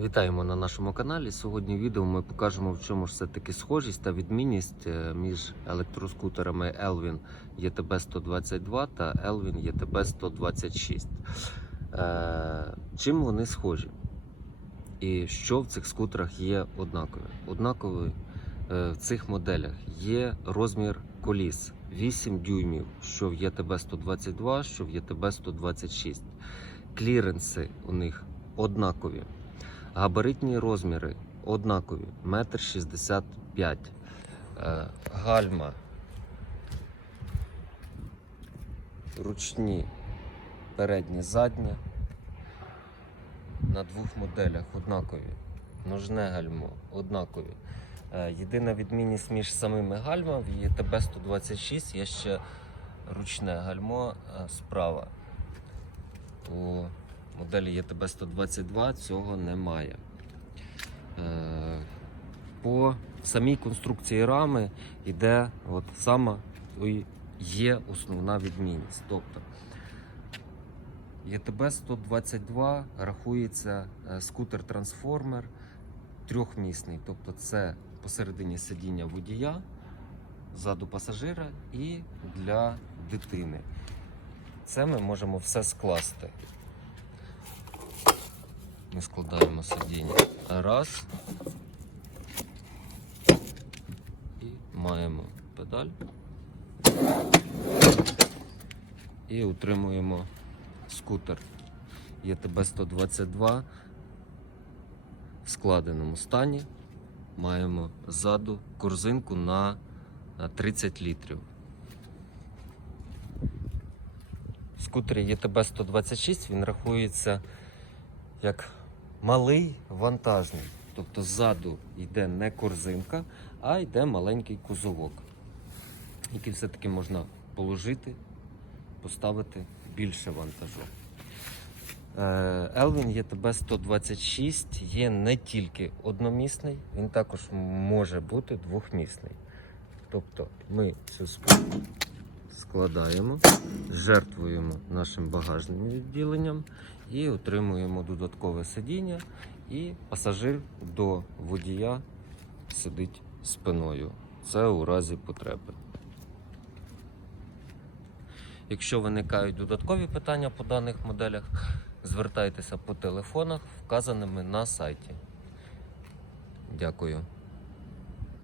Вітаємо на нашому каналі. Сьогодні в відео ми покажемо, в чому ж все-таки схожість та відмінність е, між електроскутерами Elvin ETB 122 та Elvin ETB 126. Е, Чим вони схожі? І що в цих скутерах є однакове? Однаковий е, в цих моделях є розмір коліс 8 дюймів, що в ЄТБ 122, що в ЄТБ 126. Кліренси у них однакові. Габаритні розміри однакові. Метр шістдесят п'ять. Е, Гальма. Ручні передні, задні. На двох моделях однакові. Ножне гальмо однакові. Е, Єдина відмінність між самими гальмами в ЄТБ 126 є ще ручне гальмо е, справа. У моделі ЄТБ 122 цього немає. Е, По самій конструкції рами йде от сама і є основна відмінність. Тобто ЄТБ 122 рахується е, скутер-трансформер трьохмісний, тобто це посередині сидіння водія, ззаду пасажира і для дитини. Це ми можемо все скласти. Ми складаємо сидіння раз. І маємо педаль. І утримуємо скутер ЄТБ 122 в складеному стані. Маємо ззаду корзинку на на 30 літрів. Скутер ЄТБ 126 він рахується як малий вантажний. Тобто ззаду йде не корзинка, а йде маленький кузовок, який все-таки можна положити, поставити більше вантажу. Е, Elvin ETB 126 є не тільки одномісний, він також може бути двохмісний. Тобто ми цю спинку складаємо, жертвуємо нашим багажним відділенням і отримуємо додаткове сидіння, і пасажир до водія сидить спиною. Це у разі потреби. Якщо виникають додаткові питання по даних моделях, звертайтеся по телефонах, вказаними на сайті. Дякую.